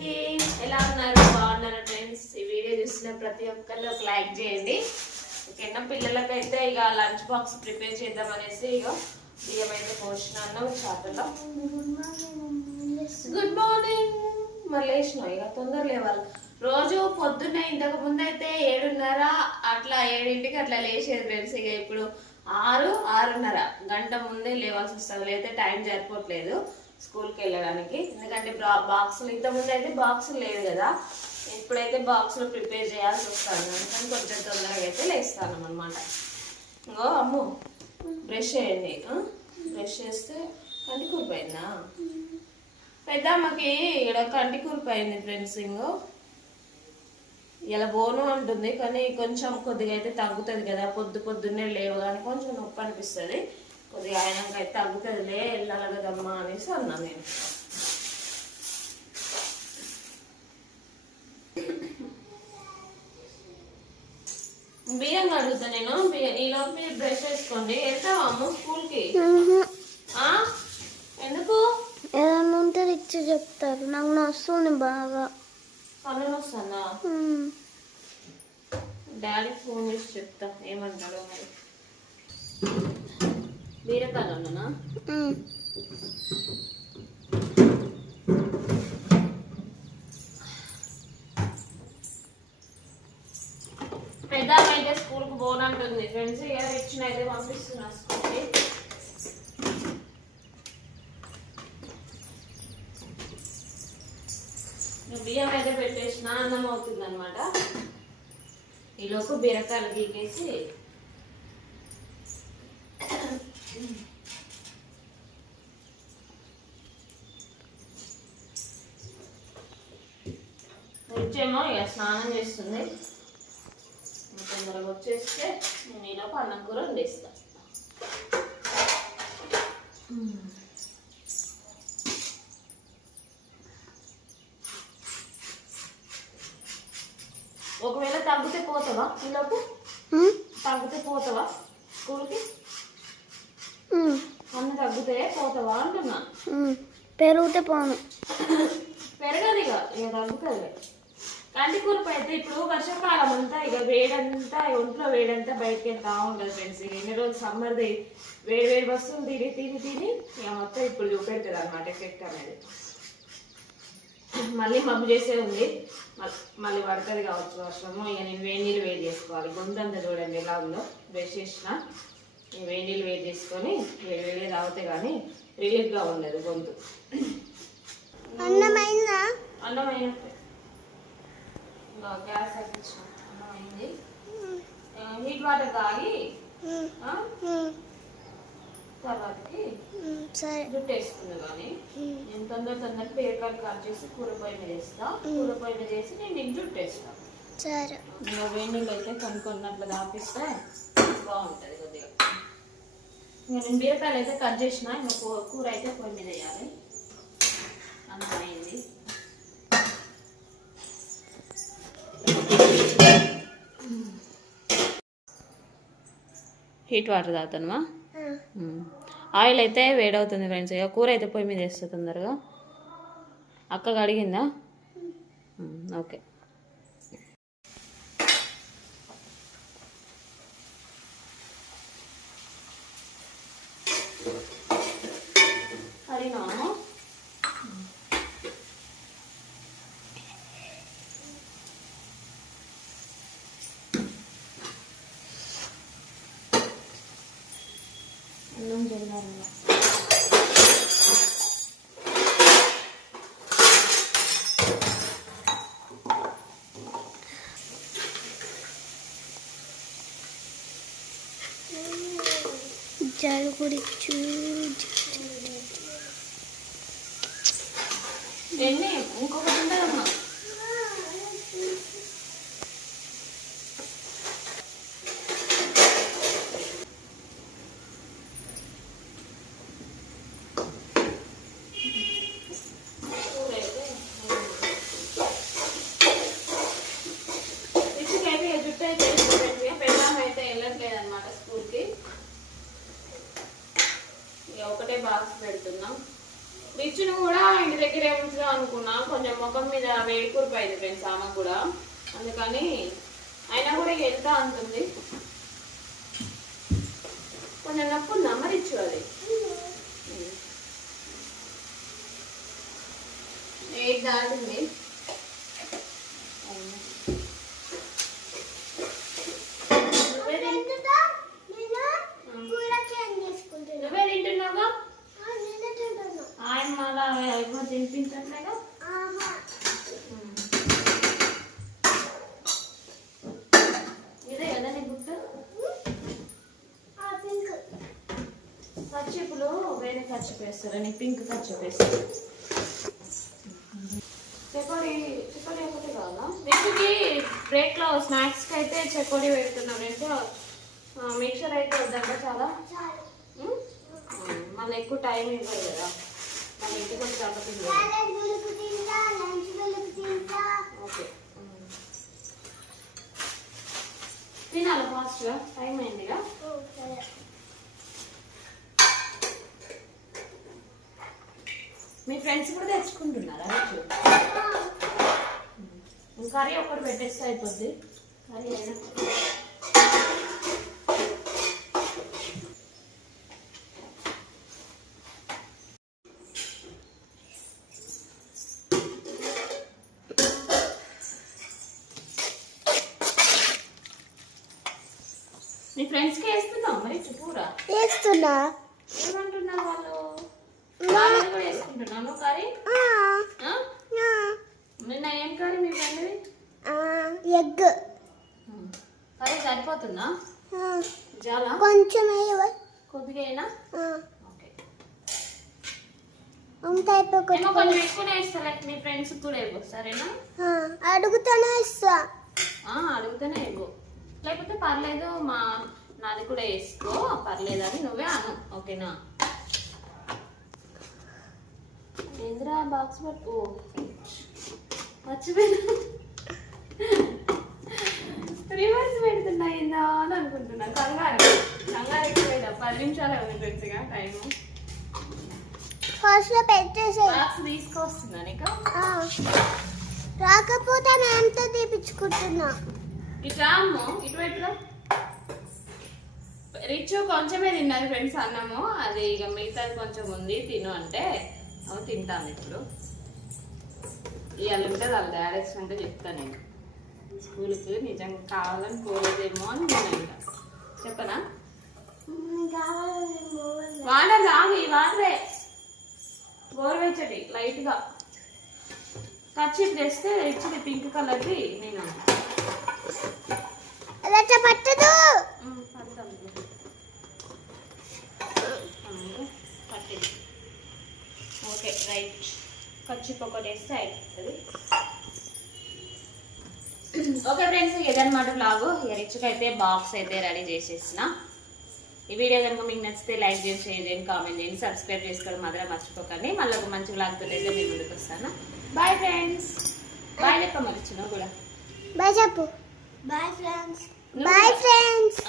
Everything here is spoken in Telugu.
అందరికి ఎలా ఉన్నారు? బాగున్నారా ఫ్రెండ్స్? ఈ వీడియో చూసిన ప్రతి ఒక్కళ్ళు ఒక లైక్ చేయండి. ఓకేనా? పిల్లలకైతే ఇక లంచ్ బాక్స్ ప్రిపేర్ చేద్దాం అనేసి ఇక బియ్యం అయితే పోసినాను చాటలో. Good morning. మరి లేచినావు ఇక తొందర లేవాలి. రోజు పొద్దున్నే ఇంతకు ముందు అయితే 7:30 అట్లా 7ంటికి అట్లా లేచేది ఫ్రెండ్స్. ఇక ఇప్పుడు 6:30 గంట ముందే లేవాల్సి వస్తుంది. లేకపోతే టైం సరిపోవట్లేదు స్కూల్కి వెళ్ళడానికి. ఎందుకంటే బాక్సులు ఇంతకుముందు అయితే బాక్సులు లేదు కదా, ఇప్పుడైతే బాక్సులు ప్రిపేర్ చేయాల్సి వస్తుంది. అందుకని కొంచెం తొందరగా అయితే లేస్తాను అనమాట. ఇంకో అమ్ము బ్రష్ చేయండి. బ్రష్ చేస్తే కంటి కూరిపోయిందా? పెద్దమ్మకి ఇక్కడ కంటి కూరిపోయింది ఫ్రెండ్స్. ఇంకో ఇలా బోను అంటుంది, కానీ కొంచెం కొద్దిగా అయితే తగ్గుతుంది కదా. పొద్దున్నే లేవు కానీ కొంచెం నొప్పి అనిపిస్తుంది. కొద్దిగా ఆయనకి అయితే తగ్గుతుందిలే, వెళ్ళాలి కదమ్మా అనేసి అన్నాను నేను. బియ్యం కడుగుతా నేను. ఈలోపు మీరు బ్రష్ చేసుకోండి. వెళ్తావా అమ్మ స్కూల్కి? ఎందుకు? ఏదన్నా ఉంటే ఇచ్చి చెప్తారు. నాకు నొస్తుంది బాగా. కళ్ళు వస్తుందా? డాడీ ఫోన్ చేసి చెప్తా ఏమంటాడో మరి. బీరకాయలు ఉన్నానా? పెద్ద అయితే స్కూల్కి పోనంటుంది ఫ్రెండ్స్. ఇక రిచ్ని అయితే పంపిస్తున్నా స్కూల్కి. బియ్యం అయితే పెట్టేసిన అన్నం అవుతుంది అనమాట. ఈలోపు బీరకాయలు గీకేసి వచ్చేమో ఇక స్నానం చేస్తుంది. తొందరగా వచ్చేస్తే నేను ఈలోపు అన్నం కూర వండేస్తా. ఒకవేళ తగ్గితే పోతావా? ఈలోపు తగ్గితే పోతావా స్కూల్కి? అన్ని తగ్గితే పోతావా అంటున్నా. పెరిగితే పోను. పెరగదు ఇక తగ్గుతుంది. కంటి కూరపు అయితే ఇప్పుడు వర్షాకాలం అంతా ఇక వేడంతా ఒంట్లో వేడంతా బయటకి వెళ్తా ఉంటుంది ఫ్రెండ్స్. ఇక ఎన్ని రోజులు సమ్మర్ది వేడి వస్తువులు తిని ఇక మొత్తం ఇప్పుడు చూపెడుతుంది అనమాట ఎఫెక్ట్ అనేది. మళ్ళీ మబ్బు చేసే ఉంది, మళ్ళీ పడుతుంది కావచ్చు వర్షము. ఇక నేను వేడి నీళ్ళు వేడి చేసుకోవాలి. గొంతు అంతా చూడండి ఎలా ఉందో. బ్రష్ చేసిన వేడి నీళ్ళు వేడి చేసుకొని వేడి తాగితే కానీ రిలీఫ్గా ఉండదు గొంతు. అన్నమైందా? అన్నమైనట్టే. గ్యాస్ తగ్గించిన అన్నమైంది. హీట్ వాటర్ తాగి తర్వాతకి జుట్టు వేసుకుంది. కానీ నేను తొందరగా బీరకాయలు కట్ చేసి కూర పొయ్యి మీద వేస్తా. కూర పొయ్యి మీద వేసి నేను నీకు జుట్టు వేస్తా. ఇంకా వేడి నీళ్ళు అయితే కొన్నట్లు దాపిస్తే బాగుంటుంది కొద్దిగా. ఇంకా నేను బీరకాయలు అయితే కట్ చేసిన. ఇంకా కూర అయితే పొయ్యి మీద వేయాలి. అంత అయింది. Heat water తాగుతానుమా. ఆయిల్ అయితే వేడవుతుంది ఫ్రెండ్స్. ఇక కూర అయితే పొయ్యి మీద వేస్తుంది తొందరగా. అక్క అడిగిందా? ఓకే. అడిగినా అన్నం జరిగారు. జరుగుడిచ్చు ఇంకొకటి ఉంటుందమ్మా. జుట్టు అయితే పెద్దమైతే వెళ్ళట్లేదు అనమాట స్కూల్కి. ఒకటే బాక్స్ పెడుతున్నాం. రిచ్ను కూడా ఇంటి దగ్గరే ఉంచుదాం అనుకున్నా, కొంచెం ముఖం మీద వేడి కూరిపోయింది ఫ్రెండ్స్ ఆమె కూడా, అందుకని అయినా కూడా ఇక వెళ్తా అంటుంది. కొంచెం నొప్పి ఉందా మరి ఇచ్చు అది 8 దాటింది. నువ్వే తింటున్నావుగా, ఆయన మళ్ళా ఎక్కువ తినిపించట్లేగా. ఇదే కదా నీ గుట్ట. కచ్చిపులు వేరే కచ్చిపు వేస్తారని పింక్ కచ్చిపు వేస్తారు. చెకోడి చెకోడి ఒకటి కాదా వీటికి బ్రేక్లో స్నాక్స్కి అయితే చెకోడి పెడుతున్నాం. ఏంటో మిక్చర్ అయితే వద్దంట చాలా, మళ్ళీ ఎక్కువ టైం ఇవ్వదు కదా, మళ్ళీ ఇంటికి వచ్చి కాబట్టి. ఓకే తినాలి ఫాస్ట్గా, టైం అయిందిగా. మీ ఫ్రెండ్స్ కూడా తెచ్చుకుంటున్నారా? కర్రీ ఒకటి పెట్టేస్తే అయిపోద్ది. కర్రీ అయినా మీ ఫ్రెండ్స్కి వేస్తున్నావు మరి కూర? వేస్తున్నా. ఏమంటున్నారు వాళ్ళు? వాళ్ళు కూడా వేసుకుంటున్నాను కర్రీ. నిన్న ఏం కర్రీ మీ ఫ్రెండ్ది? ఎగ్ కర్రీ సరిపోతుందా? చాలా కొంచెం కొద్దిగా అయినా ఓకే. ఏమో కొంచెం ఎక్కువనే ఇస్తా, మీ ఫ్రెండ్స్ కూడా ఇవ్వు సరేనా? అడుగుతానే ఇస్తా. అడుగుతానే ఇవ్వు, లేకపోతే పర్లేదు నాది కూడా వేసుకో పర్లేదని నువ్వే అను, ఓకేనా? ఏంద్రా బాక్స్ పట్టు మర్చిపోయినా, రివర్స్ పెడుతున్నా ఏందా అని అనుకుంటున్నా. కంగారు ఎక్కువ 10 నిమిషాలు అవుతుంది ఫ్రెండ్స్గా టైము. ఫస్ట్ పెట్టేసే బాక్స్ తీసుకొస్తున్నా నీకు. రాకపోతే నేను తీపించుకుంటున్నా. ఇట్లా అమ్ము ఇటు పెట్టురా. రిచ్ కొంచెమే తిన్నది ఫ్రెండ్స్ అన్నము, అది ఇక మిగతాది కొంచెం ఉంది తిను అంటే అవి తింటాను. ఇప్పుడు ఇవాళ ఉంటుంది వాళ్ళ డాడీ వచ్చినాక చెప్తాను నేను. స్కూల్కి నిజంగా కావాలని పోలేదేమో అని నేను ఇంకా చెప్పనా? వాటర్ తాగు, ఈ వాటరే గోరువెచ్చటి లైట్గా. కచ్చిప్ తెస్తే రిచ్ది పింక్ కలర్ది నేను పట్టదు. పట్టింది ఓకే రైట్. కచ్చిప్ ఒకటి వేస్తే అయిపోతుంది. ఓకే ఫ్రెండ్స్, ఇదన్నమాట బ్లాగు. రిచ్కి అయితే బాక్స్ అయితే రెడీ చేసేసిన. ఈ వీడియో కనుక మీకు నచ్చితే లైక్ చేయండి, షేర్ చేయండి, కామెంట్ చేయండి, సబ్స్క్రైబ్ చేసుకోవడం మాత్రం మర్చిపోకండి. మళ్ళీ ఒక మంచి బ్లాగ్తో అయితే మేము ముందుకు వస్తాను. Bye friends. బాయ్ లెక్క మరిచినావు కూడా. బాయ్ చెప్పు. Boyfriends. Bye friends.